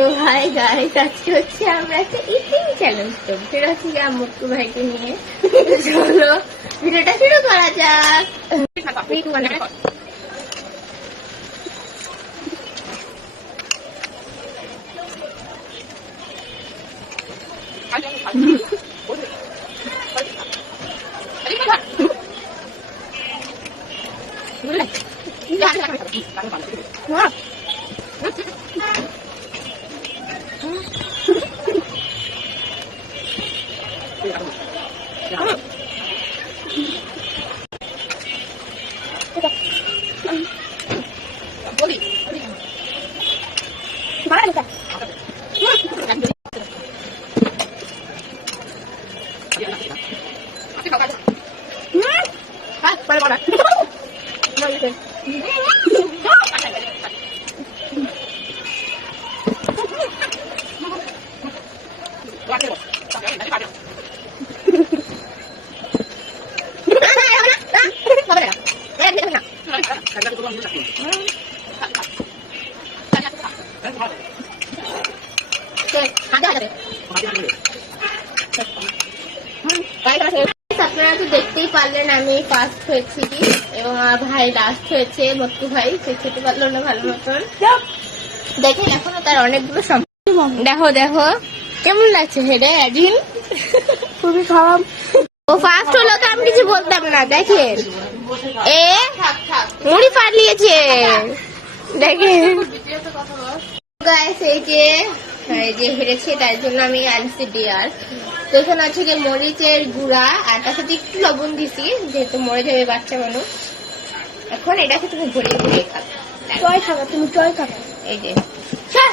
তো hi guys আজকে হচ্ছে আমরা একটা ইটিং চ্যালেঞ্জ করব। সেটা হচ্ছে কি মুক্তু ভাইকে নিয়ে। চলো ভিডিওটা শুরু করা যাক। Bye. আপনারা তো দেখতেই পারলেন আমি ফার্স্ট হয়েছি এবং আমার ভাই লাস্ট হয়েছে মত্তু ভাই। সে খেতে পারল না ভালো মতন। দেখেন এখনও তার অনেকগুলো দেখো দেখো। কেমন লাগছে হেডে অ্যাডিন খুবই খারাপ। ও ফার্স্ট হলো তো আমি কিছু বলতাম না দেখেন। এ? মুড়ি গাইস এই যে যে হেরেছে তার জন্য আমি আনছি ডিয়ার তো এখানে আছে যে মরিচের গুঁড়া আর তার সাথে একটু লবণ দিছি যেহেতু মরে যাবে বাচ্চা মানুষ। এখন এটাকে তুমি ঘুরিয়ে ঘুরিয়ে খাবে। টয় খাবা তুমি টয় খাবা। এই যে। হ্যাঁ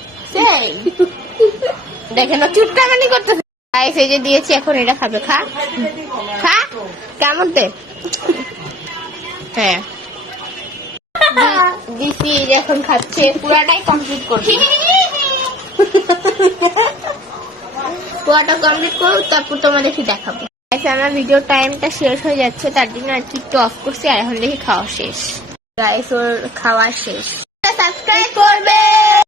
দেখেন ও চুটকামানি করতেছে। এই যে দিয়েছি, এখন এটা খাবে। খা। খা। কেমন তে? হ্যাঁ। দিছি এখন খাচ্ছে। পুরাটাই কমপ্লিট পুরাটা কমপ্লিট করুক তারপর তোমাদেরকে দেখাবো। আমার ভিডিও টাইমটা শেষ হয়ে যাচ্ছে, তার জন্য আর একটু অফ করছি, আর এখন দেখি খাওয়া শেষ। গাইস ওর খাওয়া শেষ। সাবস্ক্রাইব করবে!